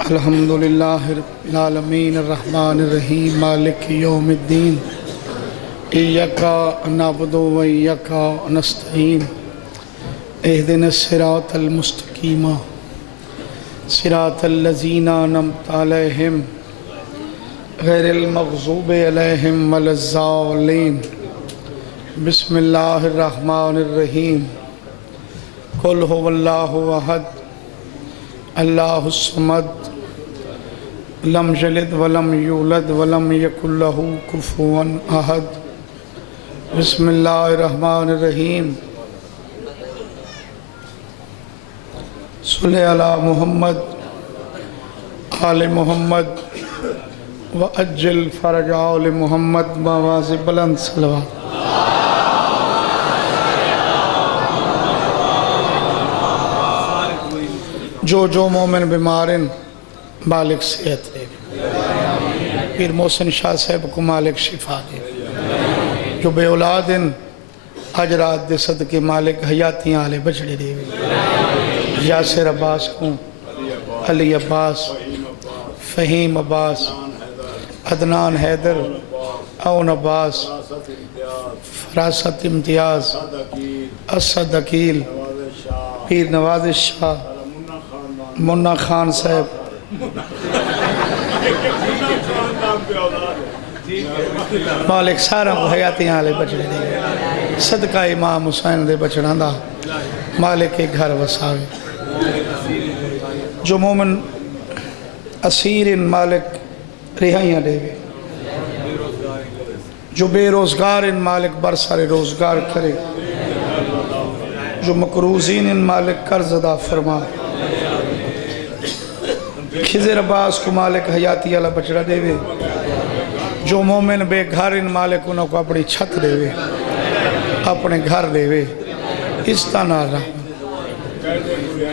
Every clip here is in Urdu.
الحمدللہ رب العالمین الرحمن الرحیم مالک یوم الدین ایاکا نعبد و ایاکا نستعین اہدنا الصراط المستقیم صراط الذین انعمت علیہم غیر المغضوب علیہم ولا الضالین بسم اللہ الرحمن الرحیم قل هو اللہ احد اللہ الصمد لم یلد ولم یولد ولم یکن لہ کفوا احد بسم اللہ الرحمن الرحیم صلی علی محمد آل محمد وعجل فرج آل محمد بآواز بلند صلوات جو مومن بیمارن مالک صحت دے پیر محسن شاہ صاحب کو مالک شفا دے جو بے اولادن اجرات دے صدقے مالک حیاتیاں آلے بچڑے دے یاسر عباس کو علی عباس فہیم عباس عدنان حیدر اون عباس فراست امتیاز اسد عقیل پیر نواز شاہ منہ خان صاحب مالک سارا کو حیاتیاں آلے بچڑے دے صدقہ امام حسین دے بچڑاں دا مالک کے گھر وساوے جو مومن اسیر ان مالک رہائیاں دے جو بے روزگار ان مالک برسر روزگار کرے جو مقروضین ان مالک قرض ادا فرما خضر عباس کو مالک حیاتی اللہ بچڑا دے وے جو مومن بے گھر ان مالک انہوں کو اپنی چھت دے وے اپنے گھر دے وے اس طرح رہا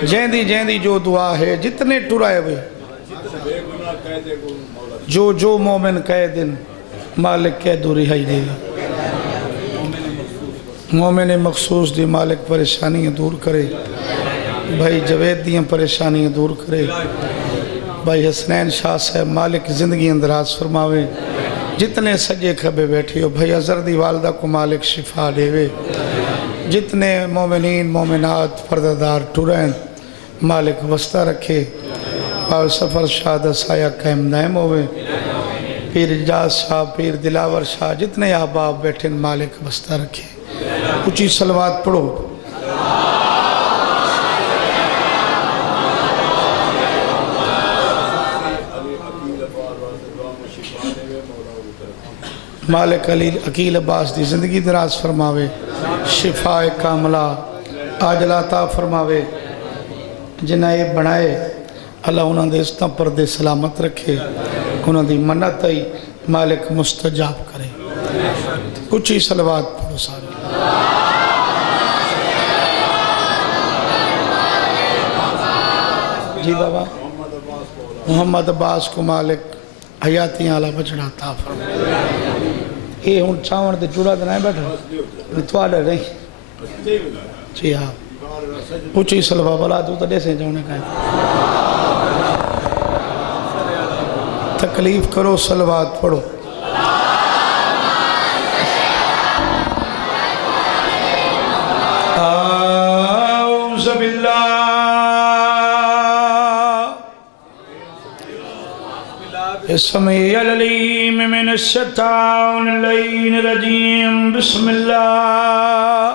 جیندی جو دعا ہے جتنے ٹرائے ہوئے جو مومن کہہ دن مالک کہہ دو رہائی دے مومن مخصوص دی مالک پریشانیاں دور کرے بھائی جوید دیاں پریشانیاں دور کرے بھائی حسنین شاہ صاحب مالک زندگی اندراز فرماوے جتنے سجے کھبے بیٹھے ہو بھائی ازردی والدہ کو مالک شفا دے وے جتنے مومنین مومنات پردادار ٹورین مالک وسطہ رکھے باو سفر شاہ دسایا قائم دائم ہوئے پیر اجاز شاہ پیر دلاور شاہ جتنے احباب بیٹھے مالک وسطہ رکھے اچھی صلوات پڑھو مالک عقیل عباس دی زندگی دراز فرماوے شفاء کاملہ عاجلہ عطا فرماوے جنہیں یہ بنائے اللہ انہوں نے اس پر دے سلامت رکھے انہوں نے منت آئی مالک مستجاب کرے کچھ ہی صلوات پڑھو سارے جی بابا محمد عباس کو مالک حیاتیاں اللہ بچڑا عطا فرماوے یہ ہون چاون دے جڑا دے نہیں بیٹھا توڑا نہیں جی ہاں اچھی صلوہ بلا دو تا دیسے جاؤنے کا تکلیف کرو صلوات پڑھو اعوذ باللہ السمیع العلیم من الشیطان اللعین الرجیم بسم اللہ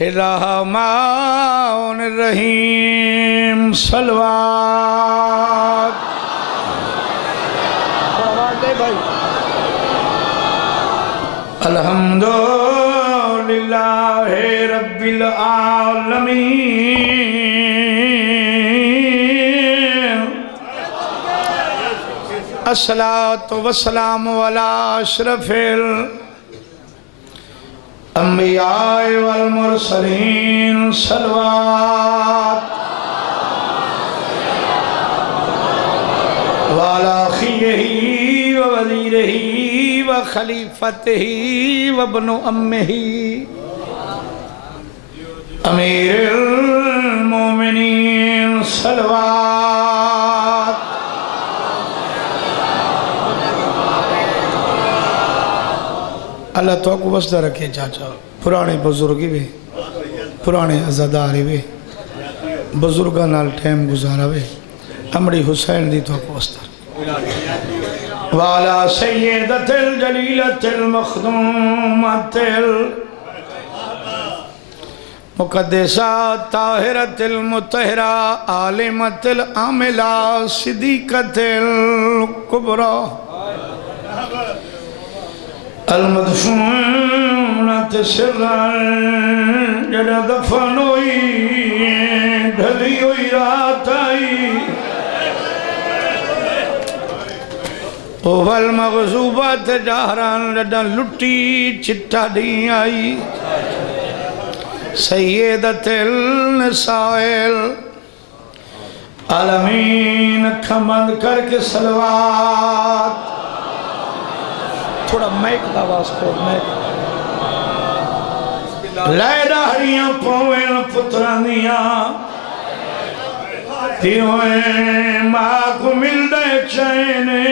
الرحمن الرحیم صلوات الحمدللہ رب العالمین الصلاة والسلام علی اشرف الانبیاء والمرسلین صلوات وعلی اخیہ ووزیرہ وخلیفتہ وابن امہ امیر المومنین صلوات اللہ تو کو وسدہ رکھے چاچا پرانے بزرگی وے پرانے عزاداری وے بزرگاں نال ٹائم گزارا وے امڑی حسین دی تو کو وسدہ وعلا سیدت الجلیلت المخدومت مقدسات طاہرت المطہرہ عالمت العاملہ صدیقت الکبرى المدفونت سرن جڑا دفن ہوئی ڈھلی ہوئی رات آئی اوہل مغزوبت جہران جڑا لٹی چٹا دی آئی سیدت النسائل عالمین کھمند کر کے صلوات تھوڑا میک آواز کو میک لائے ڈاہریاں پوین پترانیاں تیویں ماں کو مل دے چینے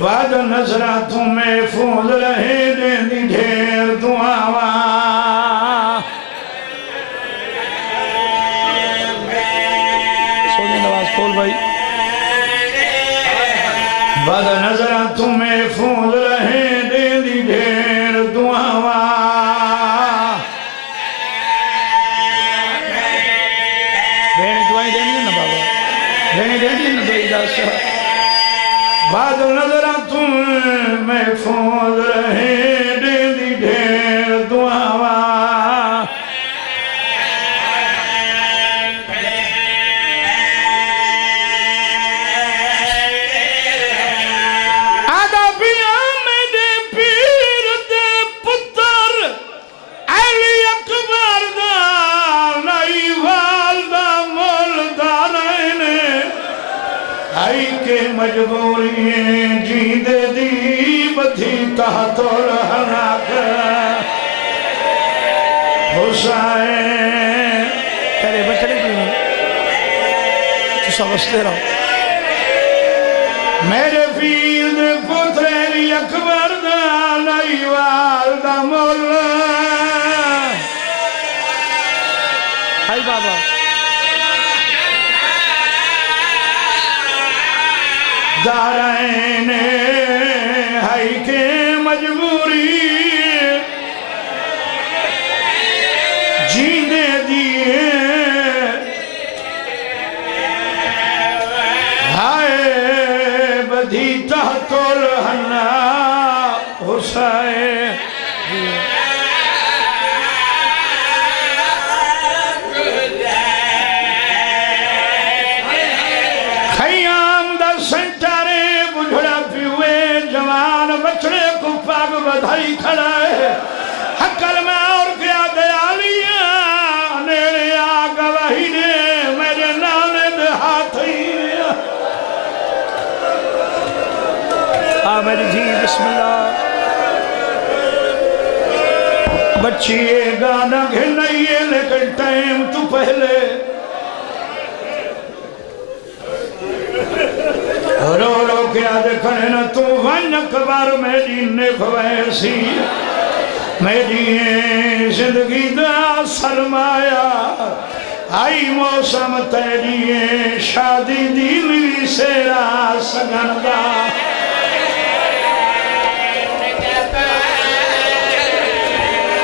وعد نظراتوں میں فوز رہے دیں دی ڈھیر دعاواں سونے نواز کھول بھائی بعد نظرہ تمہیں فوز رہے دے دی ڈھیر دعاواں بہنی دعائیں دینی ہے نا بابا بہنی دینی ہے نا دعائی داسا بعد نظرہ تمہیں فوز رہے دے دی ڈھیر دعاواں مجبوری جیند دی بدھی تحت الحناک حسین تیرے بچڑے کی تو سمجھتے رہو میرے پیر دے پترے اکبر دا نئی والدہ مولا ہائی بابا دارائن ہائی کے مجبوری جینے دیئے ہائے بدھی تحت الحنا حسین بدھائی کھڑا ہے حقل میں اور کیا دیالیاں نیرے آگا وہی نے میرے نانے دے ہاتھ ہی میری جی بسم اللہ بچی یہ گانا گھنائیے لیکن ٹائم تو پہلے رو رو کیا دیکھنے نا تو ون اکبر میری نفویسی میری زندگی دا سرمایا آئی موسم تیری شادی دیلی سیرا سگنگا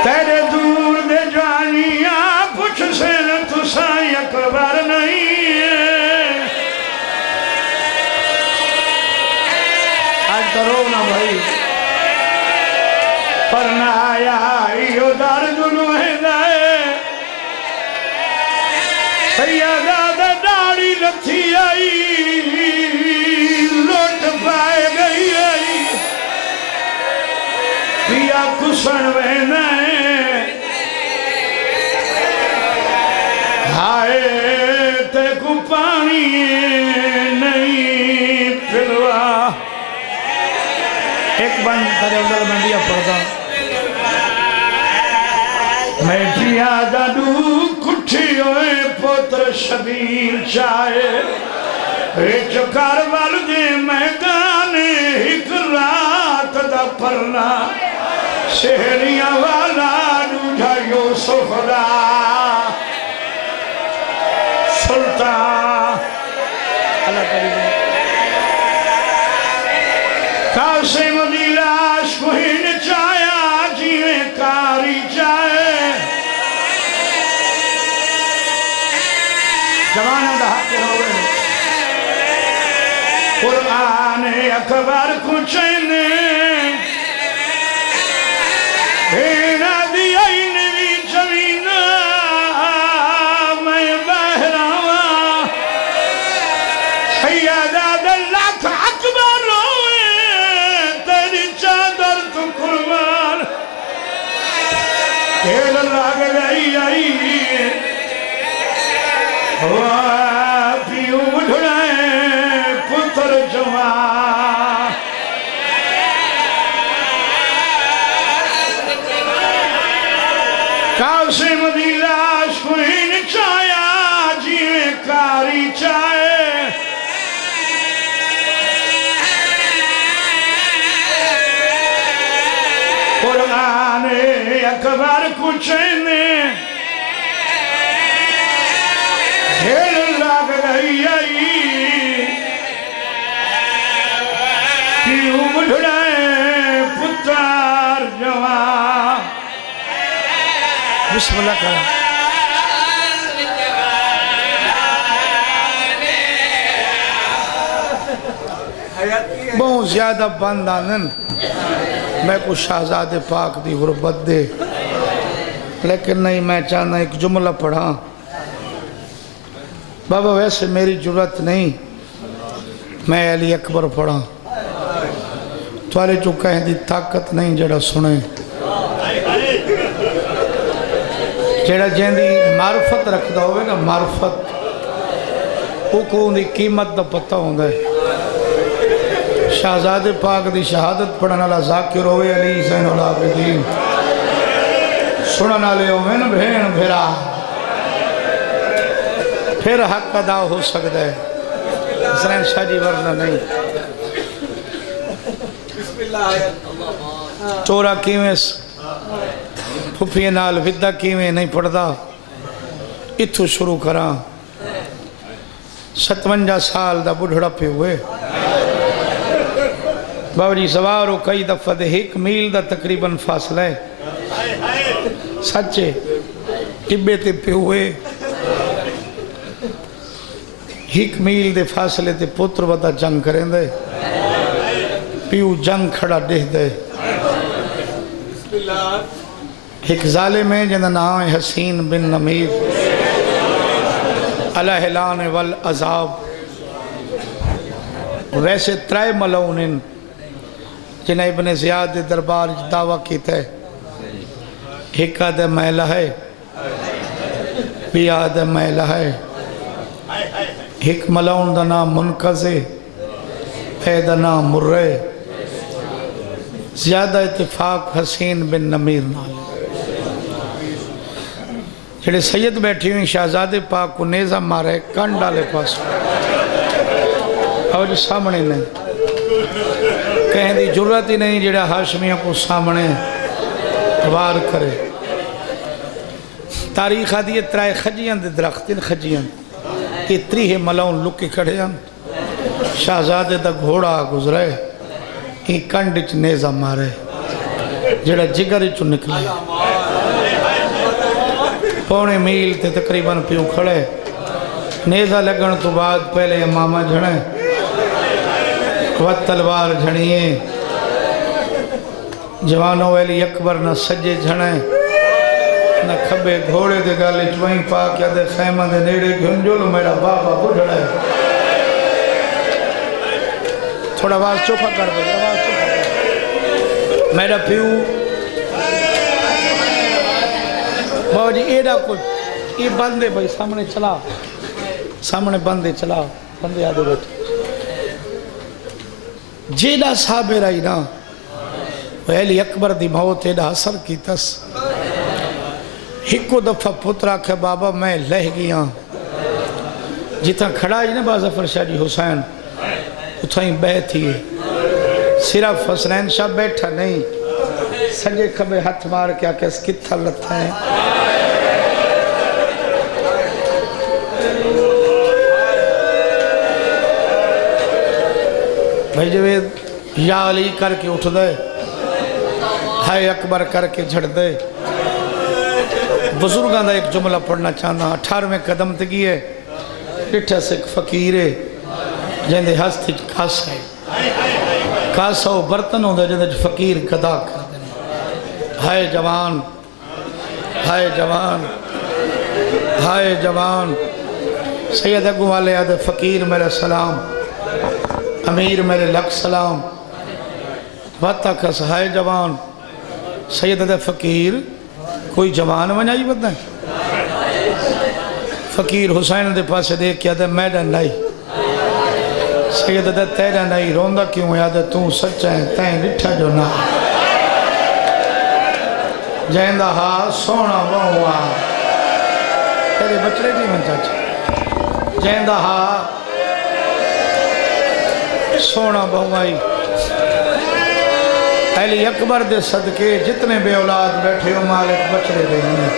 تیرے دور دے جانیاں پوچھ سے تو سائی اکبر نہیں کرونا بھائی پرنا آیا ایو دار دنو ہے دائے سیادہ دا داڑی لتھی آئی لوٹ پائے گئی آئی پیا کسن بہنا ہے ہائے تے کو پانی نہیں پھلوا ایک بند ترے ادھر میں دیا پڑھتا میں پیا دادو کٹھی ہوئے پوتر شبیر چاہے چکار والدے میدان ایک رات دا پرنا سہریاں والا دوجا یوسف دا سلطان اللہ کریم قاسم دی لاش کوئی نچایا جیویں کاری جائے جوانہ دا حق ہوئے قرآن اکبر کو چینے بھینا دی آئینوی جمینہ میں بہراواں سیدہ دلک اکبر ہوئے تیری چادر تو قربان کھیل لگ گئی آئی پیو بڑھائے پتر جوان قاسم دی لاش کوئی نچایا جیویں کاری چاہے قرآن اکبر کچھ نہیں دل لگ گئی آئی پیو بڑھائے پتر جوان بسم اللہ کریں بہت زیادہ بندانن میں کو شہزاد پاک دی غربت دے لیکن نہیں میں چاہنا ایک جملہ پڑھا بابا ویسے میری جرات نہیں میں علی اکبر پڑھا توارے جو کہیں دی طاقت نہیں جڑا سنے جڑا جہاں دی معرفت رکھ دا ہوئے نا معرفت وہ کو ان دی قیمت دا پتہ ہوں دے شہزاد پاک دی شہادت پڑھنا اللہ ذاکر ہوئے علی زین العابدین سننا لے ہوئے نا بھین بھیرا پھر حق ادا ہو سکتا ہے حسنین شاہ جی ورنہ نہیں چورا کیویں پھپی نال ودہ کیویں نہیں پڑھدا اتھو شروع کراں 57 سال دا بڑھڑا پہ ہوئے بابا جی سوارو کئی دفعہ دے 1 میل دا تقریباً فاصلہ ہے سچے ٹبے تے پہ ہوئے 1 میل دے فاصلے تے پتر ودا جنگ کریں دے پیو جنگ کھڑا دے دے ایک ظالم ہے جنہ نام ہے حسین بن نمیر علیہ لان والعذاب ویسے 3 ملعونن جنہ ابن زیاد دربار دعویٰ کیتا ہے ایک آدھے محلہ ہے بھی آدھے محلہ ہے ایک ملعون دا نام منقذے اے دا نام مرے زیادہ اتفاق حسین بن نمیر نال جڑے سید بیٹھی ہوئی شہزاد پاک کو نیزہ مارے کان ڈالے پاس اور جو سامنے نہیں کہیں دی جرات ہی نہیں جڑا ہاشمیوں کو سامنے وار کرے تاریخ آدھی ہے 3 خجیاں دے درخت ان خجیاں یہ 3 ملعون لکی کھڑے ہیں شہزادے دا گھوڑا گزرے یہ کنڈ چ نیزہ مارے جڑا جگر چو نکلے پونے میل تے تقریباً پیوں کھڑے نیزہ لگن تو بعد پہلے امامہ جھڑے و تلوار جھڑیے جوانوں ویلی اکبر نہ سجے جھڑے نہ کھبے گھوڑے دے گالے چوئیں پاک یا دے خیمہ دے نیڑے گھنجول میرا بابا بڑھڑے تھوڑا آواز چوپا کر دے آواز چوپا کر میرا پیو بابا جی ایڈا کچھ یہ بندے بھائی سامنے چلا سامنے بندے چلا بندے آدھے بیٹھے جیڑا صحابے رہی نا ویلی اکبر دی موت ایڈا اثر کی تس ہکو دفعہ پترا کہ بابا میں لہ گیا جتنا کھڑا ہی نا باظفر شاہ جی حسین اتھائیں بیٹھی ہے صرف حسنین شاہ بیٹھا نہیں سجے کھبے ہاتھ مار کے آکے اس کتھا لتھا ہے بھائی جوید یا علی کر کے اٹھ دے ہائے اکبر کر کے جھڑ دے بزرگاں دا ایک جملہ پڑھنا چاہنا 18ویں قدم تکی ہے ڈٹھا سے ایک فقیر ہے جہندے ہستی کاسا ہے کاسا وہ برتن ہوندے جہندے فقیر گدا کر دیں ہائے جوان ہائے جوان ہائے جوان سید اگو والے آدھے فقیر میرے سلام امیر میرے لکھ سلام باتا کس ہائے جوان سید آدھے فقیر کوئی جوان ونجائی بدنا ہے فقیر حسین دے پاسے دیکھ کیا دے میڈا نہیں سید دے تیرا نہیں روندہ کیوں یاد ہے تو سچا ہے تین لٹھا جو نہ جہندہ ہاں سونا بہوا تیرے بچڑے جی من چاچا جہندہ ہاں سونا بہوائی علی اکبر دے صدقے جتنے بے اولاد بیٹھے ہو مالک بچڑے دے ہیں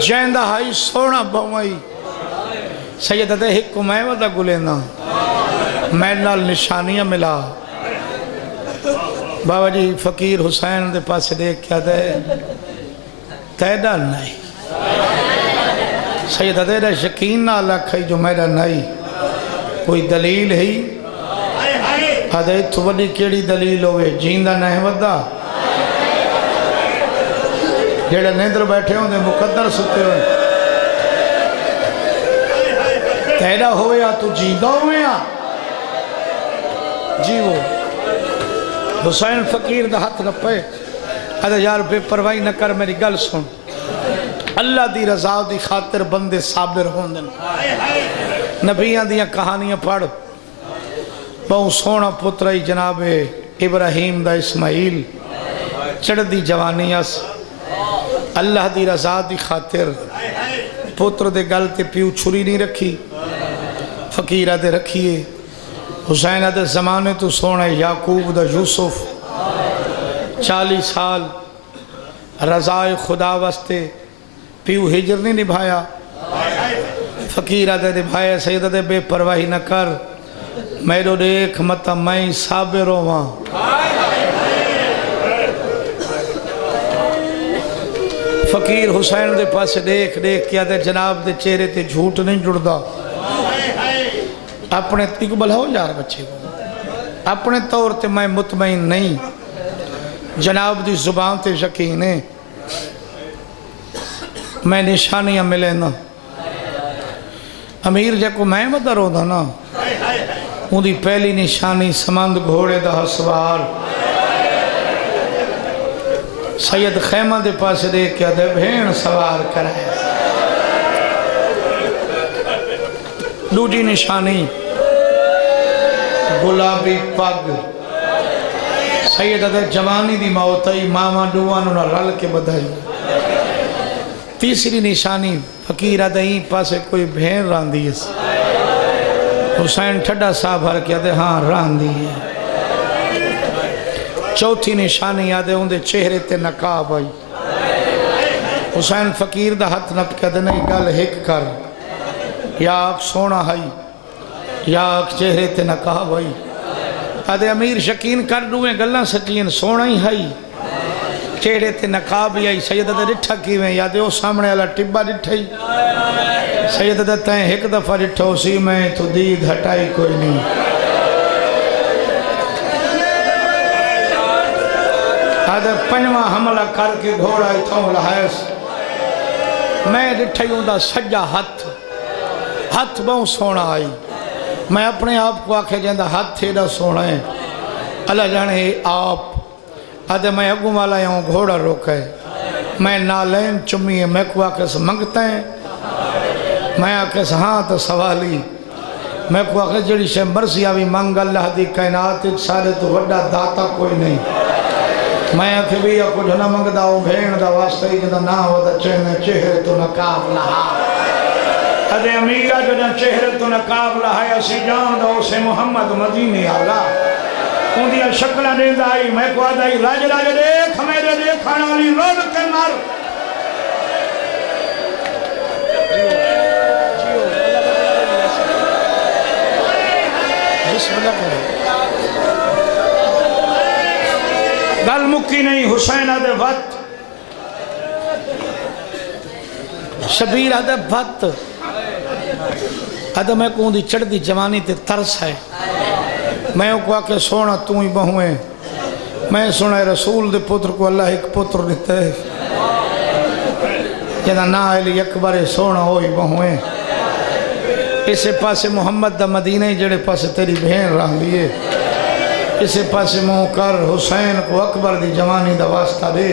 جہندہ ہائی سونا بہوائی سید دے ہکو میں ودا گلینا میں نال نشانیاں ملا بابا جی فقیر حسین دے پاس دیکھ کیا دے تیڑا نہیں سید دے دے شکین نہ اللہ کھائی جو میرا نہیں کوئی دلیل ہی آدھے تو بڑی کیڑی دلیل ہوئے جیندہ نہیں ودا جیڑے نیندر بیٹھے ہوں دے مقدر ستے ہوئے تیڑا ہویا تو جیندہ ہویا جی وہ حسین فقیر دا ہاتھ رپے آدھے یار بے پروائی نہ کر میری گل سن اللہ دی رضا دی خاطر بندے صابر ہوں دن نبیان دیاں کہانیاں پڑھ بہو سونا پترائی جناب ابراہیم دا اسماعیل چڑھ دی جوانی اس اللہ دی رضا دی خاطر پتر دے گل تے پیو چھری نہیں رکھی فقیرہ دے رکھیے حسینہ دے زمانے تو سونا یعقوب دا یوسف 40 سال رضائے خدا واسطے پیو ہجر نہیں نبھایا فقیرہ دے نبھایا سیدہ دے بے پرواہی نہ کر میرو دیکھ متا میں صابر ہوں فقیر حسین دے پاس دیکھ کیا دے جناب دے چہرے تے جھوٹ نہیں جڑدا اپنے اقبال ہو یار بچے کو اپنے طور تے میں مطمئن نہیں جناب دی زبان تے یقین ہے میں نشانیاں ملے نا امیر جے کو میں مدر ہو دا نا ان دی پہلی نشانی سمند گھوڑے دا حسوار سید خیمہ دے پاس دے کیا دے بھین سوار کرائے دوجی نشانی گلابی پگ سید دے جوانی دی موتائی ماما ڈوانو نہ رل کے بدھائی تیسری نشانی فقیرہ دہیں پاسے کوئی بھین راندی ہے حسین ٹھڈا صاحب ہر کیا دے ہاں راندی ہے چوتھی نشانی یادے ہوں دے چہرے تے نقاب آئی حسین فقیر دا ہاتھ نپ کیا دے نہیں گل ہک کر یا آکھ سونا ہائی یا آکھ چہرے تے نقاب آئی آدھے امیر شکین کر دوئے گلنا سچین سونا ہی ہائی چہرے تے نقاب آئی سید دے رٹھا کیویں یادے ہو سامنے اللہ ٹبا رٹھائی سید دے تائیں ایک دفعہ رٹھا اسی میں تو دید ہٹائی کوئی نہیں آدھے پنجواں حملہ کر کے گھوڑا اتھوں لحائس میں رٹھائی ہوں دا سجا ہاتھ بہوں سونا آئی میں اپنے آپ کو آکھے جائندہ ہاتھ تھے دا سونا ہے اللہ جانے آپ آدھے میں اگوں والا یہاں گھوڑا روکا ہے میں نالین چمی ہے میں کو آکھے سے منگتا ہے میں آکھے سے ہاں تو سوالی میں کو آکھے جڑی شے مرضی آوی منگ اللہ دی کائنات سارے تو وڈا داتا کوئی نہیں میں آکھے بھی یا کچھ نہ منگ دا ہوں بھین دا واسطہ ہی جدا نہ ہو دا چہرے تو نقاب لہا ادھے امیرہ جدا چہرے تو نقاب لہا اسی جان دا اسے محمد مدینی آلہ اندیا شکلہ دیندہ آئی میں کو آدھائی راج راج دیکھ میرے دیکھانا والی روڈ کے مار بسم اللہ کرو گل مکی نہیں حسین آدھے وقت شبیر آدھے وقت آدھے میں کو دی چڑھ دی جوانی تے ترس ہے میں کو آکے سونا تو ہی بہویں میں سنا رسول دے پتر کو اللہ ایک پتر دیتا ہے جنہ نا علی اکبر سونا ہوئی بہویں اسے پاسے محمد دا مدینہ جڑے پاسے تیری بہن رہ لیے اسے پاسے موکر حسین کو اکبر دی جوانی دا واسطہ دے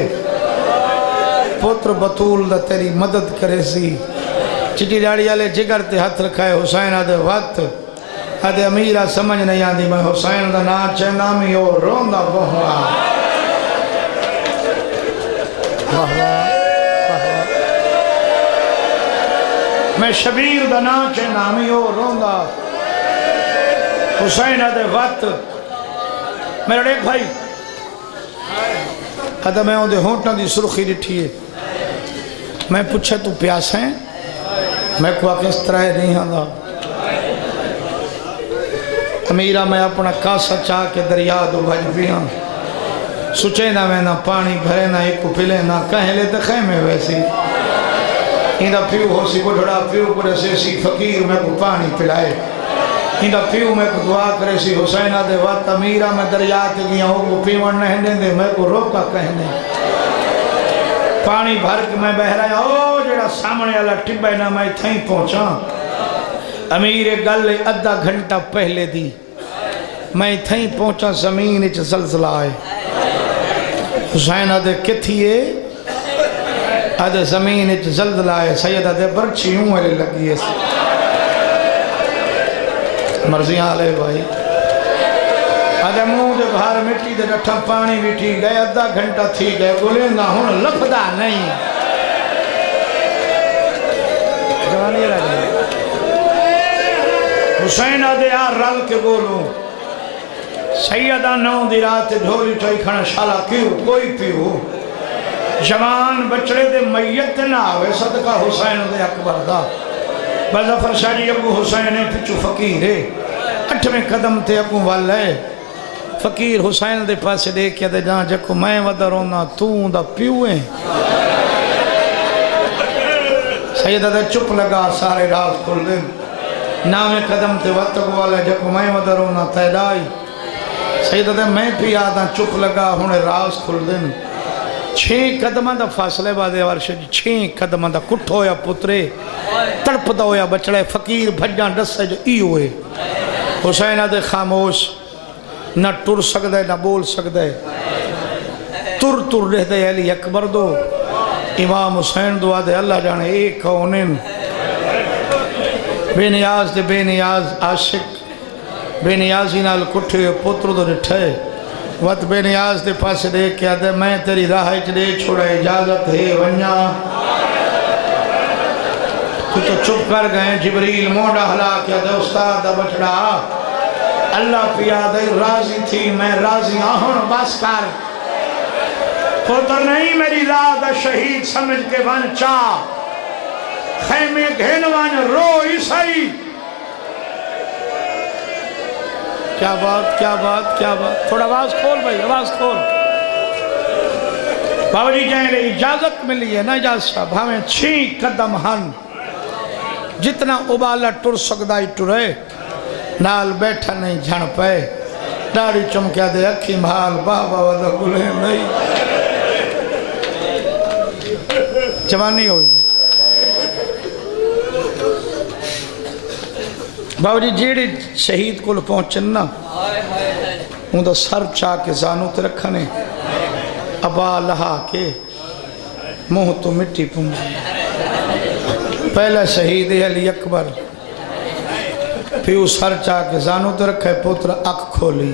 پتر بطول دا تیری مدد کرے سی چٹی ڈاڑی آلے جگر تے ہاتھ رکھائے حسین آدھے وقت آدھے امیرہ سمجھ نہیں آدھی میں حسین دا ناچے نامی ہو روندہ بہوا میں شبیر دا ناچے نامی ہو روندہ حسین آدھے وقت میرا ایک بھائی آدھے میں آدھے ہونٹنا دی سرخی ڈٹھی ہے میں پوچھا تو پیاس ہیں میں کو آکے اس طرح نہیں آدھا امیرہ میں اپنا کاسا چاہ کے دریا دو بھج بھی ہاں سچے نہ میں نہ پانی بھرے نہ ایک کو پلے نہ کہیں لے خیمے ویسی اندہ پیو ہو سی بڑھڑا پیو کرے سے سی فقیر میں کو پانی پلائے اندہ پیو میں کو دعا کرے سی حسین دے وقت امیرہ میں دریا کے گیا ہو کو پیوڑ نہیں دے میں کو روکا کہنے پانی بھر کے میں بہ رہا او جڑا سامنے والا ٹبے نہ میں تھیں پہنچا امیر گل ادھا گھنٹہ پہلے دی میں تھیں پہنچا زمین اچھ زلزلہ آئے حسین آدھے کتھیے آدھے زمین اچھ زلزلہ آئے سید آدھے برچی ہوں والے لگی ہے مرضیاں آلے بھائی آدھے منہ دے بھار مٹی دے ڈٹھا پانی بیٹھی گئے ادھا گھنٹہ تھی گئے بولے نہ ہون لفدہ نہیں جوانی رہ گئے حسین آدھے آر رل کے بولوں سیدہ نو دی رات ڈھولی ٹھائی کھانا شالا کیوں کوئی پیو جوان بچڑے دے میت نہ آوے صدقہ حسین دے اکبر دا بظفر شاہ جی ابو حسین پچھو فقیر ہے 8ویں قدم تے اکوں والے فقیر حسین دے پاسے دیکھیا دے جہاں جکو میں ودہ رونا توں دا پیویں سیدہ دے چپ لگا سارے راز کھل دیں 9ویں قدم تے وقت والے جکو میں ودہ رونا تیدائی سیدہ دے میں بھی آدھا چپ لگا ہونے راز کھل دیں 6 قدمہ دا فاصلے بادے ورشہ 6 قدمہ دا کٹھ ہویا پترے تڑپ دا ہویا بچڑے فقیر بھجان ڈس سے جو ای ہوئے حسین آدھے خاموش نہ ٹر سکدے نہ بول سکدے تر رہ دے علی اکبر دو امام حسین دو آدھے اللہ جانے ایک کونن بے نیاز دے بے نیاز عاشق بے نیازی نال کٹھے پتر دو رٹھے وقت بے نیاز دے پاسے دیکھ کے آدھے میں تیری راہ دے چھوڑا اجازت ہے ونیا تو چپ کر گئے جبریل موڑا ہلا کے آدھے استاد بچڑا اللہ پی آدھے راضی تھی میں راضی آہن بس کر پتر نہیں میری لادہ شہید سمجھ کے ون چاہ خیمے گھن ون رو عیسائی کیا بات کیا بات کیا بات تھوڑا آواز کھول بھائی آواز کھول بابا جی جائیں لے اجازت ملی ہے نا اجازت صاحب ہمیں 6 قدم ہن جتنا ابالا ٹر سکدائی ٹرے نال بیٹھا نہیں جھن پے داڑی چمکیا دے اکھی مال بابا ودا گلے نہیں جوانی ہوئی بابا جی جیڑی شہید کو پہنچن نا ان دا سر چاہ کے زانو تے رکھنے ابا لہا کے منہ تو مٹی پونجی پہلا شہید علی اکبر پیو سر چاہ کے زانو تے رکھے پتر اک کھولی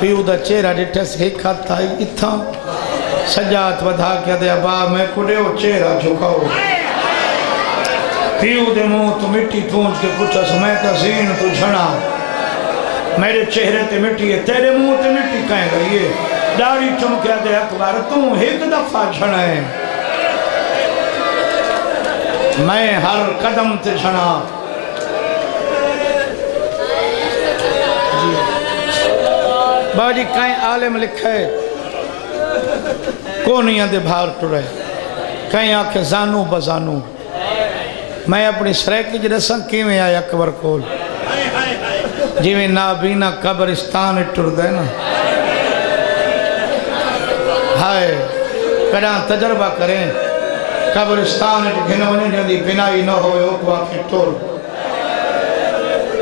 پیو دا چہرہ ڈٹھے سے ایک ہاتھ آئی اتھا سجات ودھا کے دے ابا میں کڑے ہو چہرہ جھکاؤ پیو دے منہ تو مٹی پونچ کے پوچھا سمیتا زین تو جھنا میرے چہرے تے مٹی ہے تیرے منہ تے مٹی کہیں گئی ہے داڑھی چمکیا دے اکبر توں ایک دفعہ چھڑا ہے میں ہر قدم تے چھڑا بابا جی کہیں عالم لکھا ہے کونیاں دے بھار ٹرے کہیں آکے زانو بزانو میں اپنی سریکی جرساں کیویں آیا اکبر کول جی میں نابینا قبرستان ٹر دے نا ہائے کڑاں تجربہ کریں قبرستان گھنونے جدی بنائی نہ ہوئے اکوا کی ٹر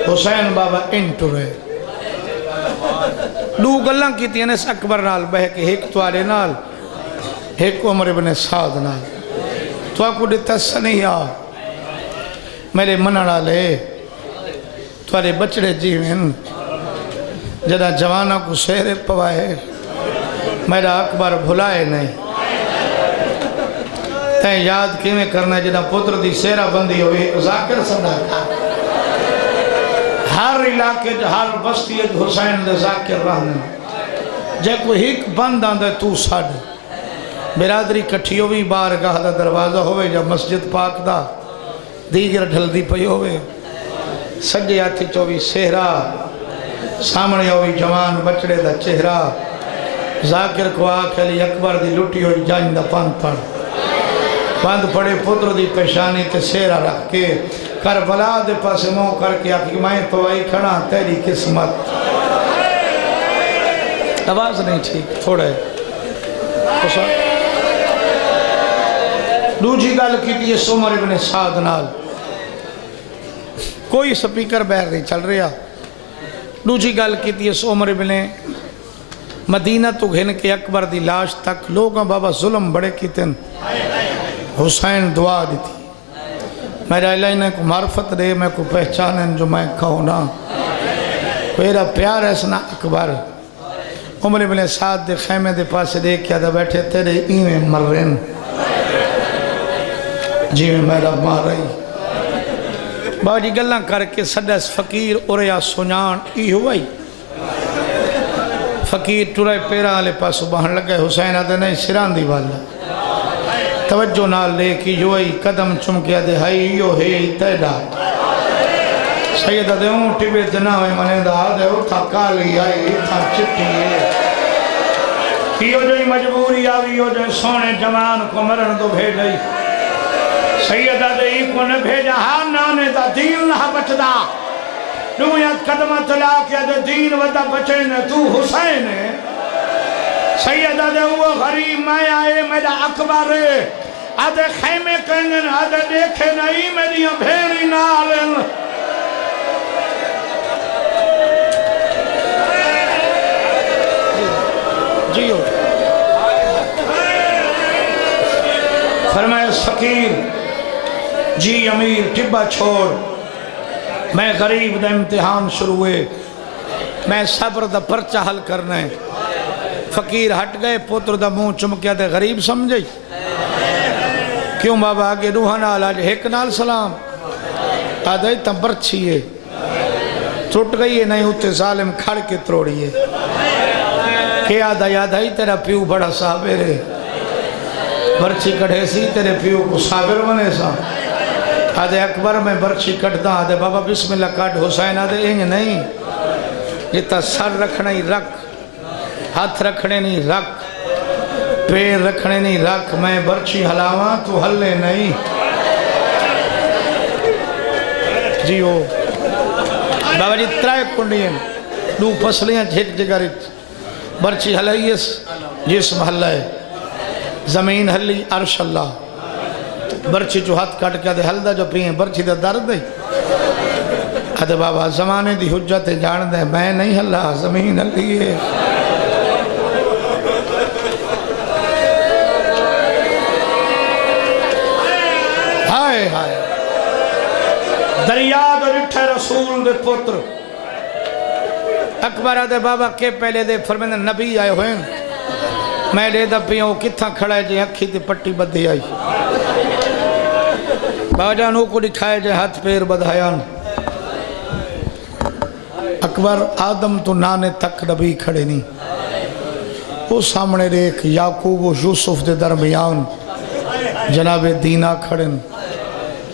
حسین بابا ان ٹرے دو گلنگ کی تھی انیس اکبر نال بہ کے ایک توارے نال ایک عمر بن سعد نال تو آپ کو دیتا سنیا میرے منڑا لے توارے بچڑے جیوین جدہ جوانہ کو سہرے پوائے میرا اکبر بھلائے نہیں تین یاد کیویں کرنا جدہ پتر دی سہرہ بندی ہوئی ذاکر صدا تھا ہر علاقے ہر بستی حسین دے ذاکر رہنے جے کوئی ایک بند آندے تو ساڑھ برادری کٹھی ہوئی بارگاہ دا دروازہ ہوئے جب مسجد پاک دا دیگر ڈھل دی پئی ہوئے سجے آتی چوئی سہرہ سامنے ہوئی جوان بچڑے دا چہرہ ذاکر کو آکھ علی اکبر دی لٹی ہوئی جائن دا پاند پڑ پاند پڑے پتر دی پیشانی تے سہرہ رکھ کے کربلا دے پاس مو کر کے آکھ میں پوائی کھڑا تیری قسمت آواز نہیں ٹھیک تھوڑے دوجی گل کی تھی اس عمر ابن سعد نال کوئی سپیکر بہر نہیں چل رہا دوجی گل کی تھی اس عمر ابن مدینہ تو گھن کے اکبر دی لاش تک لوگاں بابا ظلم بڑے کی تن حسین دعا دی تھی میرا الہی نے کو معرفت دے میں کو پہچانن جو میں کہوں نا میرا پیار ہے سنا اکبر عمر ابن سعد دے خیمے دے پاس دیکھ کیا دا بیٹھے تیرے ایویں مر رہن جی میں میرا مار رہی بابا جی گلاں کر کے سڈس فقیر اوریا سنان ای ہوئی فقیر ٹرائے پیرا آلے پاس بہن لگے حسین آدھے نہیں سران دی والا توجہ نال لے کی جوئی قدم چمکیا دے ہائی یو ہے تیڑا سیدہ دے اونٹی بے جناوے منے دا دے اٹھا کالی آئی تھا چٹی ہے یہ جو مجبوری آوی یہ جو سونے جوان کو مرن دو بھیجئی سیدہ دے ای کو نے بھیجا ہاں نانے دا دین نہ بچدا دنیا قدمہ تلا کیا دے دین ودا بچے نے تو حسین ہے سیدہ دے وہ غریب میں آئے میرا اکبر آدھے خیمے کنگن آدھے دیکھے نہیں میری بھیری نالن جیو فرمائے فقیر جی امیر ٹبا چھوڑ میں غریب دا امتحان شروع ہوئے میں صبر دا پرچہ حل کرنے فقیر ہٹ گئے پتر دا منہ چمکیا دے غریب سمجھے کیوں بابا آگے روحان آج ایک نال سلام آدھائی تم برچھئے ٹوٹ گئی ہے نہیں ہوتے ظالم کھڑ کے تروڑیے کہ آدھائی تیرا پیو بڑا صابر ہے برچھی کڑھے سی تیرے پیو کو صابر بنے سا آدھے اکبر میں برچھی کٹتا آدھے بابا بسم اللہ کٹ حسین آدھے انج نہیں جتا سر رکھنا ہی رکھ ہاتھ رکھنے نہیں رکھ پیر رکھنے نہیں رکھ میں برچھی ہلاواں تو ہلے نہیں جی ہو بابا جی ترائے کنڈیاں دو پسلیاں جھٹ جگر برچھی ہلائیس جسم ہلائے زمین ہلی عرش اللہ برچھی جو ہاتھ کٹ کے دے ہل دا جو پیئیں برچھی دا درد دے آدھے بابا زمانے دی حجت جان دے میں نہیں ہلا زمین ہلی ہے ہائے ہائے دریا دے رٹھے رسول دے پتر اکبر آدھے بابا کے پہلے دے فرمیندے نبی آئے ہوئے میں لے دا پیوں کتھا کھڑا ہے جے اکھی تے پٹی بدھی آئی بابا جانوں کو دکھائے جے ہاتھ پیر بدھائیاں اکبر آدم تو نانے تک نبی کھڑے نہیں، وہ سامنے دیکھ یعقوب و یوسف دے درمیان جناب دینا کھڑن،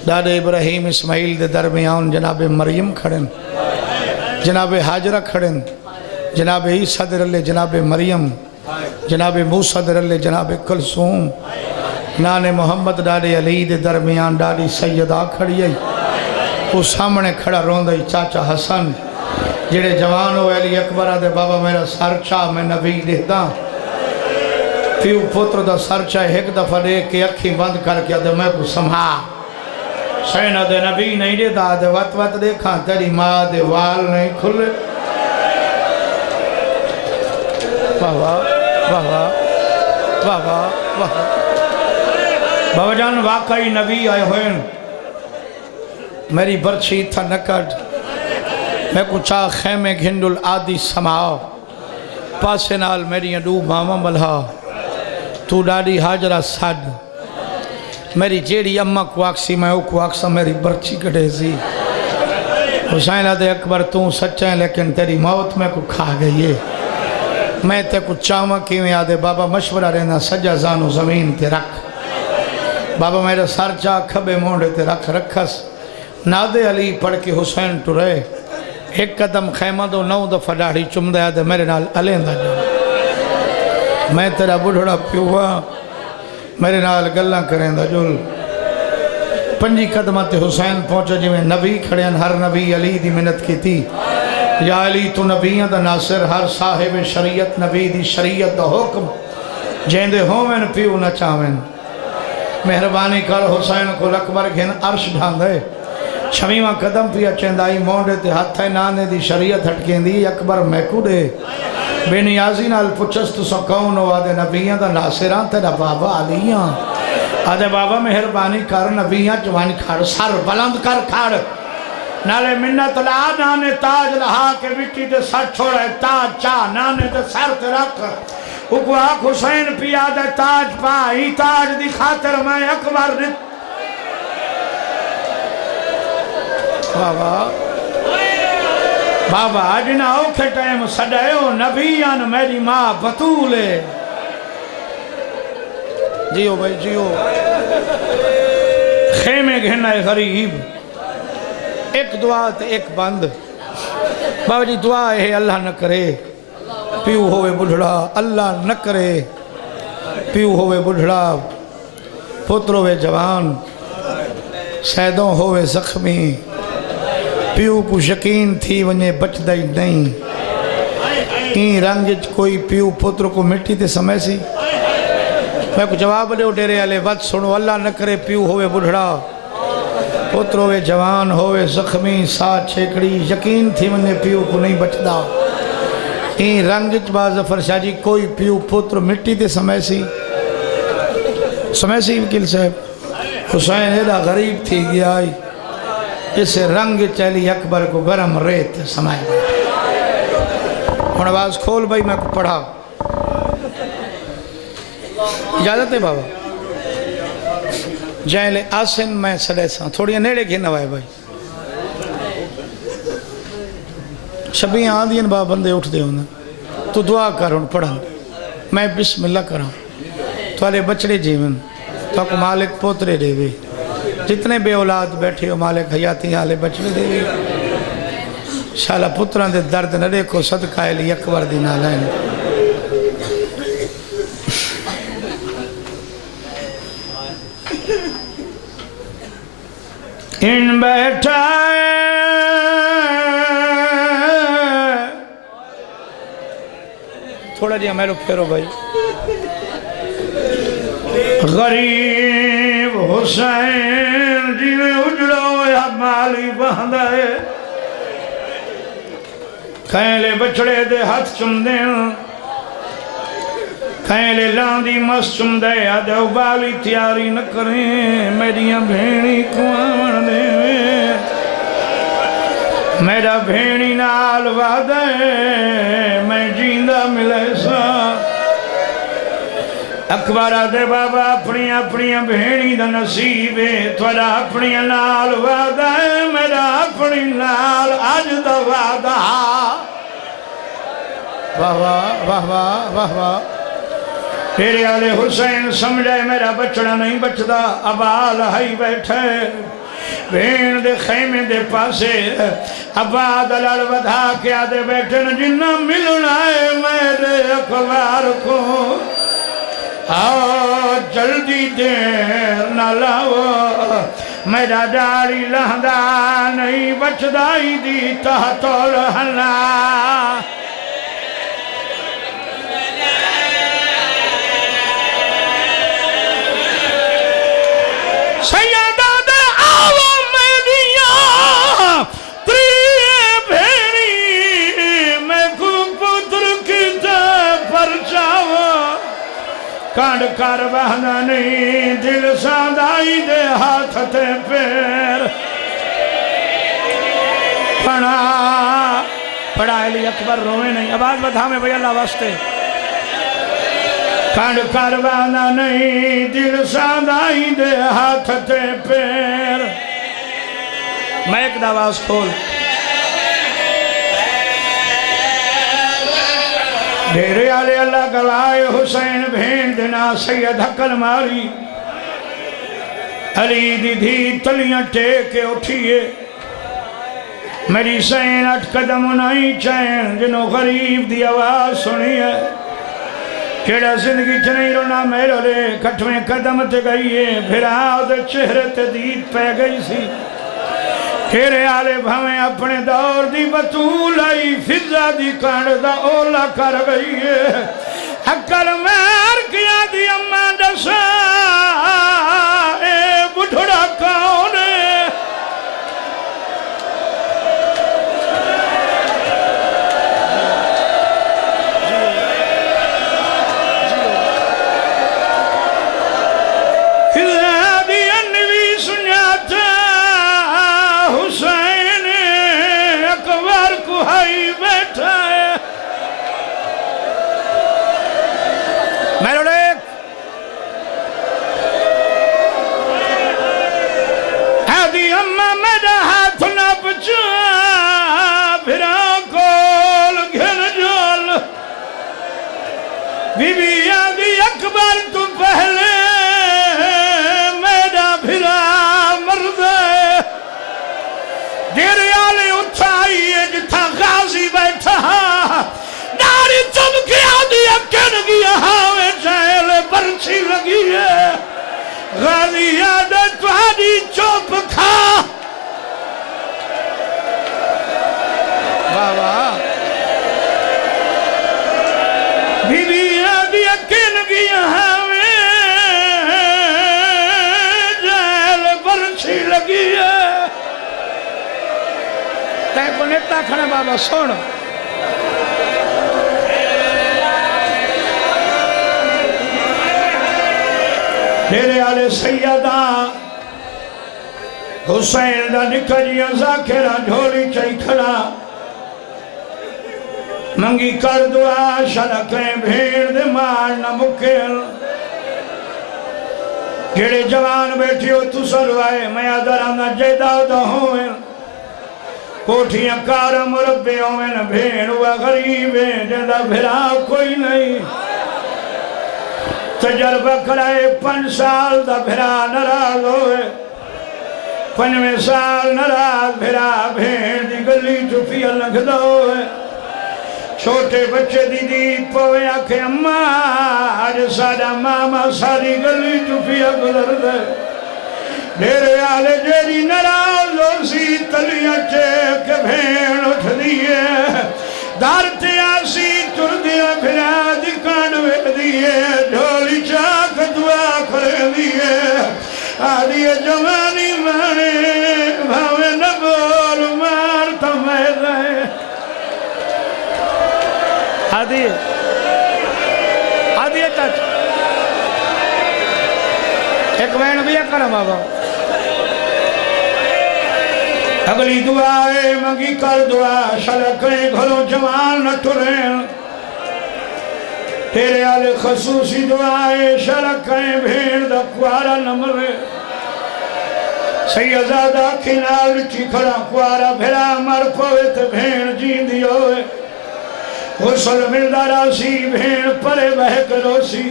ڈاڈے ابراہیم اسماعیل دے درمیان جناب مریم کھڑن، جناب حاجرہ کھڑن، جناب عیسیٰ دے رلے جناب مریم، جناب موسیٰ دے رلے جناب کلثوم، نانے محمد ڈاڈے علی دے درمیان ڈاڈی سیدہ کھڑی ہے، وہ سامنے کھڑا روندہ چاچا حسن جڑے جوان ہو علی اکبرہ دے بابا میرا سر چاہ میں نبی دیتا، پیو پتر دا سر چاہ ایک دفعہ دے کے اکھی بند کر کے دے میں کو سمھا سینہ دے نبی نہیں دیتا دے وقت وقت دیکھا تیری ماں دے وال نہیں کھلے بابا بابا بابا بابا جان واقعی نبی آئے ہوئے میری برچی تھا نکٹ میں کو چاہ خیمے گھنڈل آدھی سماؤ پاسے نال میری اڈو ماما ملہا تو ڈاڈی حاجرہ ساڈ میری جیڑی اممہ کو آکسی میں کو آکسا میری برچی کٹے سی حسینہ دے اکبر تو سچا ہے لیکن تیری موت میں کو کھا گئی ہے میں تے کو چاہمہ کیویں آدھے بابا مشورہ رہنا سجا زانو زمین تے رکھ بابا میرے سر چاہ کھبے مونڈے تے رکھ رکھس نادے علی پڑھ کے حسین ٹو رہے ایک قدم خیمہ دو 9 دفعہ ڈاڑھی چم دیا دے میرے نال علیندہ جا میں تیرا بڑھڑا پیوا میرے نال گلہ کریں دا جل 5 قدمہ تے حسین پہنچا جی میں نبی کھڑے ہیں ہر نبی علی دی منت کی تھی یا علی تو نبیان دا ناصر ہر صاحب شریعت نبی دی شریعت دا حکم جیندے ہومن پیو نہ چاہمن مہربانی کر حسین کو اکبر گھن عرش ڈھاندے چھویمہ قدم پیا چندائی مونڈے تے ہاتھے نانے دی شریعت ہٹکیں دی اکبر میکو دے بے نیازی نال پچھس تو سو کون ہو آدھے نبیان دا ناصران تیرا بابا علیاں آدھے بابا مہربانی کر نبیان جوانی کھاڑ سر بلند کر کھاڑ نالے منت لا نانے تاج لہا کے مٹی دے سر چھوڑے تاج چاہ نانے دے سر تے رکھ اکو آکھ حسین پیا دے تاج پا ہی تاج دی خاطر میں اکبر نے بابا بابا جنا اوکھے ٹائم سڈائیو نبیان میری ماں بطولے جیو بھائی جیو خیمے گھنہ غریب ایک دعا تے ایک بند بابا جی دعا ہے اللہ نہ کرے پیو ہوئے بڑھڑا اللہ نہ کرے پیو ہوئے بڑھڑا پتر ہوئے جوان سیدوں ہوئے زخمی پیو کو یقین تھی ونجے بچ دائی نہیں این رنگ کوئی پیو پتر کو مٹی تے سمے سی میں کو جواب لے ڈیرے والے وقت سنو اللہ نہ کرے پیو ہوئے بڑھڑا پتر ہوئے جوان ہوئے زخمی ساتھ چھیکڑی یقین تھی ونجے پیو کو نہیں بچ دا این رنگ باز فرشا جی کوئی پیو پتر مٹی تے سمے سی وکیل صاحب حسین ایڈا غریب تھی گیا آئی اس رنگ چلی اکبر کو گرم ریت سمائے ہون آواز کھول بھائی میں کو پڑھا اجازت ہے بابا جائلے آسن میں سڑے ساں تھوڑی نیڑے گھن نوائے بھائی شبیہ آدھین بابا بندے اٹھ دے ہونا تو دعا کروں پڑھا میں بسم اللہ کروں تو آلے بچڑے جیون تو کو مالک پوترے دے بھی جتنے بے اولاد بیٹھے ہو مالک حیاتی آلے بچڑے دے بھی شالا پتران دے درد نہ دیکھو صدقہ علی اکبر دی نالائن ان بیٹھا تھوڑا جی ہمیں لوگ پھیرو بھائی غریب حسین جی میں اجڑو یا مالی بہندہ ہے کہیں لے بچڑے دے ہاتھ چم دیں کہیں لے لاندی مس چم دے آدھے بالی تیاری نہ کریں میریاں بھینی کو آمن دے میرا بھینی نال وعدہ میں جیندہ ملے سا اکبر آدھے بابا اپنی بھینی دا نصیب ہے تھوڑا اپنی نال وعدہ ہے میرا اپنی نال آج دا وعدہ واہ واہ واہ واہ واہ واہ تیرے آلے حسین سمجھے میرا بچڑا نہیں بچدا ابال ہائی بیٹھے بین دے خیمے دے پاسے اباد لڑ ودھا کے آدھے بیٹھے جنہ ملنا ہے میرے اخبار کو آؤ جلدی دیر نہ لاؤ میرا داڑی لہندا نہیں بچدائی دی تحت الحنا سیدہ دے آوہ میڈیا تریے بھیڑی میں کو پتر کی تے پرچاوہ کانڈ کر بہنا نہیں دل سادائی دے ہاتھ تے پیر پڑھا علی اکبر روئے نہیں آواز بدھا میں بھئی اللہ واسطے کانڈ کر بہنا نہیں دل سادائی دے ہاتھ تے پیر میں ایک دواز کھول ڈیرے آلے اللہ گوائے حسین بھین دینا سید حقل ماری علی دی دھی تلیاں ٹیکے اٹھئے میری سین اٹھ قدم نہیں چین جنہوں غریب دی آواز سنی ہے کیڑا زندگی چنئی رونا میرو لے کٹھویں قدم تے گئی ہے پھر آدھ چہرے تے دید پہ گئی سی تیرے آلے بھامیں اپنے دور دی بطول آئی فضا دی کانڈ دا اولا کر گئی ہے حقل مار کیا دی اماں دسا اے بڑھڑا کون ہے میرو لیک ہادی اممہ میرا ہاتھ نہ بچا بھرا کول گھن جول بی بی آدھی اکبر تو پہلے میرا بھرا مرد ہے دیر آلے اٹھائی ہے جتھا غازی بیٹھا ناری چم کے آدھی اکن گیا ہاوے چہل برچی لگی ہے غازی عادت وادی چوپ کھا بابا بی بی آدھی اکن گیا ہاوے چہل برچی لگی ہے تے کو نیتا کھنے بابا سوڑ تیرے آلے سیدہ حسین دا نکجیاں زاکرہ جھولی چاہی کھڑا منگی کر دعا شرکیں بھیڑ دے مارنا مکل گھڑے جوان بیٹھی ہو تو سروائے میں آدھرانا جیدہ دا ہوئے کوٹھیاں کارا مربے ہوئے بھیڑ ہوا غریبے جیدہ بھرا کوئی نہیں تجربہ کرائے 5 سال دا بھرا نراز ہوئے 5ویں سال نراز بھرا بھیڑ دی گلی چوفیا لکھ دو ہوئے چھوٹے بچے دی دید پوے آکھے اممہ آج سادہ ماما ساری گلی چوفیا گزر دے میرے آلے جیری نراز ہو سی تلیاں چیک بھیڑ اٹھ دیئے دارتے آسی تر دیا بھرا دی کانوے دیئے جھولی چاک دعا کرے دیئے آدھیے جوانی مانے بھاوے نبول مارتا میں رہے آدھیے چاچ ایک بہن بھی اکرم بابا اگلی دعائے منگی کر دعا شلکیں گھروں جوان نہ ٹرین تیرے آلے خصوصی دعائے شلکیں بھیڑ دا کوارا نمرے سیدزادہ کنال چی کھڑا کوارا بھیڑا مر پوے تے بھیڑ جین دی ہوئے غسل ملدا راسی بھین پرے بہک روسی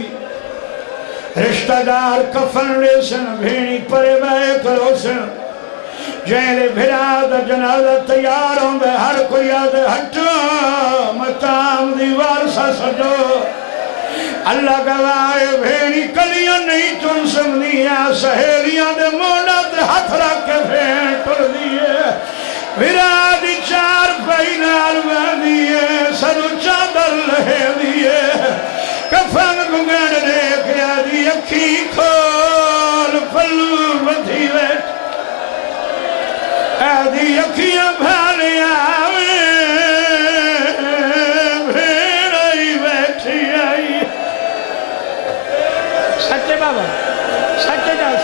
رشتہ دار کفن لیسن بھینی پرے بہک روسن جیلے بھراد جنازہ تیار ہوں دے ہر کوئی آدھے ہٹو مطام دیوار سا سجو اللہ گوائے بھینی کلیاں نہیں چن سمدیاں سہیلیاں دے موڑا دے ہاتھ رکھ کے بھین ٹر دیئے بھرادی چار پینار باندیے سرو چادر لہے دیئے کفن گنگن دیکھ آدھی اکھی کھول پلو بدھی بیٹھ آدھی اکھیاں بھالے آوے بھین آئی بیٹھی آئی سچے بابا سچے جاس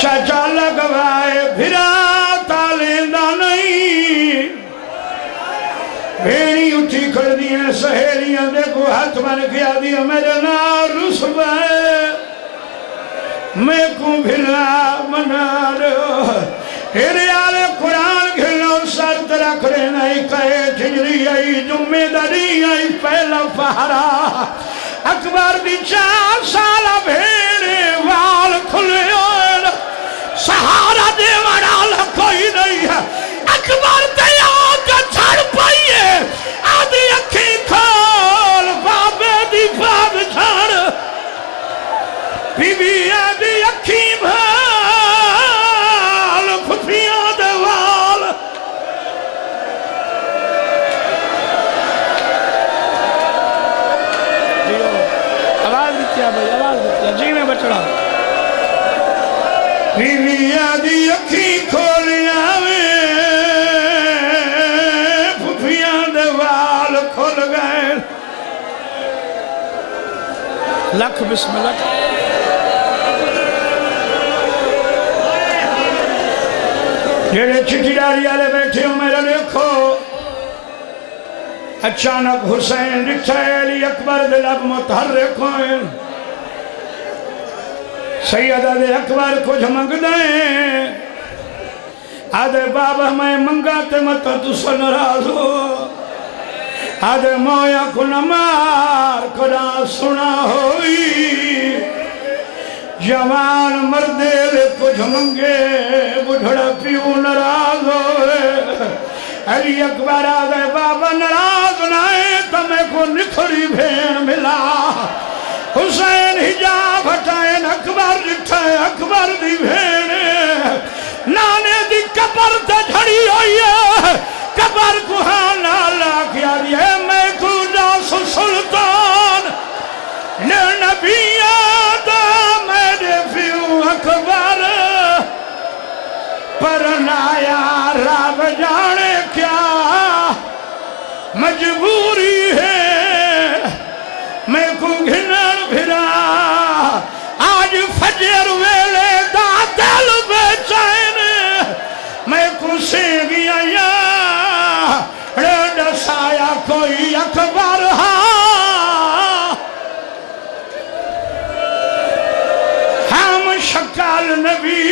چاچا لگوائے بھرا تالیندہ نہیں بھینی اٹھی کر دیئے سہیلیاں دیکھو ہاتھ بن کیا دیا میرے نار رسوائے میں کو بھلا منا رہو ہیرے آلے قرآن گھلو سرد رکھ رہے نہیں کہے جھجری آئی جمعہ داری آئی پہلا پہرا اکبر دی 4 سالہ بھیڑے وال کھلے ہوئے سہارا دے وڑالا کوئی نہیں ہے اکبر دیا کا جھڑ پائیے آدھی اکھی کھول بابے دی باب جھڑ بی بی آدھی اکھی بھال پھپیاں دے وال آواز دیتیا بھائی آواز دیتیا جی میں بچڑا بی بی آدھی اکھی کھولیا میں پھپیاں دے وال کھول گئے لکھ بسم اللہ جیڑے چٹی ڈاری آلے بیٹھے ہوں میرا دیکھو اچانک حسین ڈٹھا علی اکبر دے لب متحرک ہوئے سیدہ دے اکبر کچھ منگ دیں آدھے بابا میں منگا تے مت تسا ناراض ہو آدھے مویا کو نمار کدا سنا ہوئی جوان مردے لے کچھ منگے بڑھڑا پیو ناراض ہوئے علی اکبر آدھے بابا ناراض نائے تمہیں کو نکھڑی بھین ملا حسین حجاب ہٹائیں اکبر جٹھائیں اکبر دی بھینے نانے دی قبر تے جھڑی ہوئی ہے قبر کو ہانا لاکیا دیئے میں کو جاس سلطان لے نبی آدم میرے فیو اکبر پر نایا رب جانے کیا مجبوری ہے میں کو گھنر بھرا آج فجر ویلے دا دل بے چین میں کو سینگی آیا ڈسایا کوئی اکبر ہم شکال نبی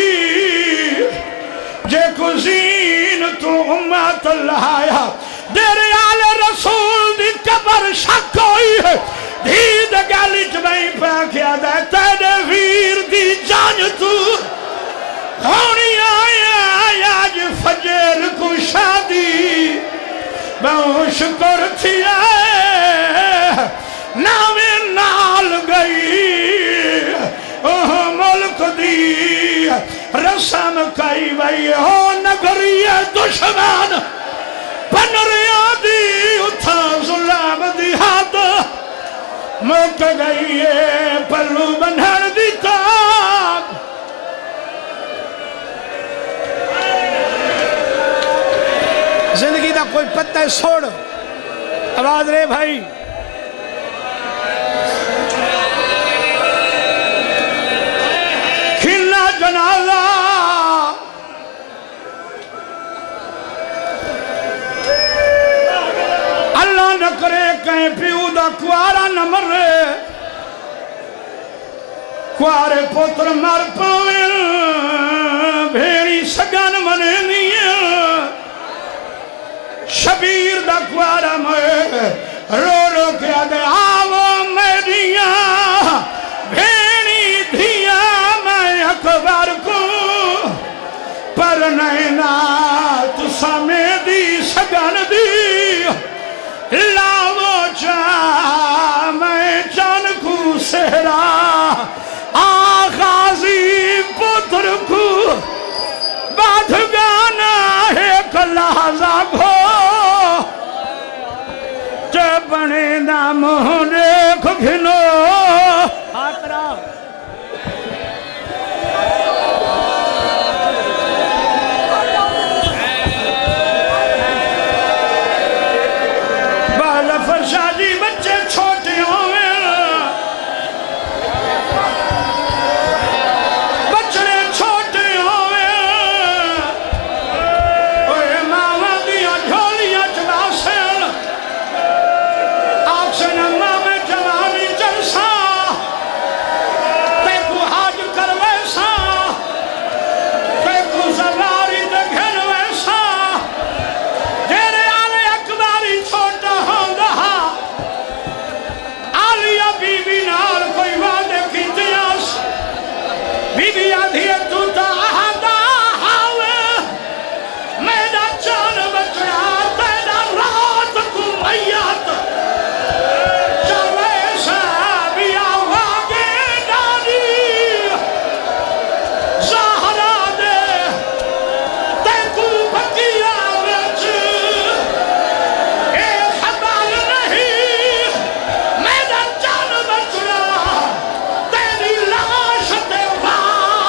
جے کو زین تو امت اللہ آیا دیرے آل رسول دی قبر شک ہوئی ہے دید گالی جبائی پاکیا دے تیرے ویر دی جان تو ہونی آیا آج فجر کو شادی بہو شکر تھی آئے ناوے نال گئی اوہ ملک دی رسم کئی بھئی ہو نگری دشمن پنریا دی اتھا ظلم دی ہاتھ مک گئی ہے پلو بنھر دی تاک زندگی دا کوئی پتہ سوڑ آواز رہے بھائی کھلنا جنازہ اللہ نہ کرے کہیں پیو دا کوارا نہ مرے کوارے پتر مر پاویں بھیڑی سگن منے نہیں شبیر دا کوارا میں رو رو کے آدھے آو میریاں بھینی دھیا میں اکبر کو پر نینا تو سامے دی سگن دی لاو چاہ میں چان کو سہرا آغازی پتر کو بات گانا ایک لحظہ گھو جب بنے نام دیکھ گھنو آترا بالا فرشا جی بچے چھوٹے ہوئے بچڑے چھوٹے ہوئے اوہ ماما دیا جھولیاں چلا سین آپ سے نمہ میں جوانی جلسا تے کو حاج کر ویسا تے کو زواری دکھن ویسا جیرے آلے اکباری چھوٹا ہوندہ آلیا بی بی نال کوئی وعدے کی دیاس بی بی آدھی تو تا آہدہ ہاوے میرا جان بچڑا تیرا رات کو میت جاوے سابی آواگے ڈالی زہرا دے تے کو بکیا وچ اے خبر نہیں میرا جان بچڑا تیری لاش تے وار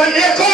بھائی ایک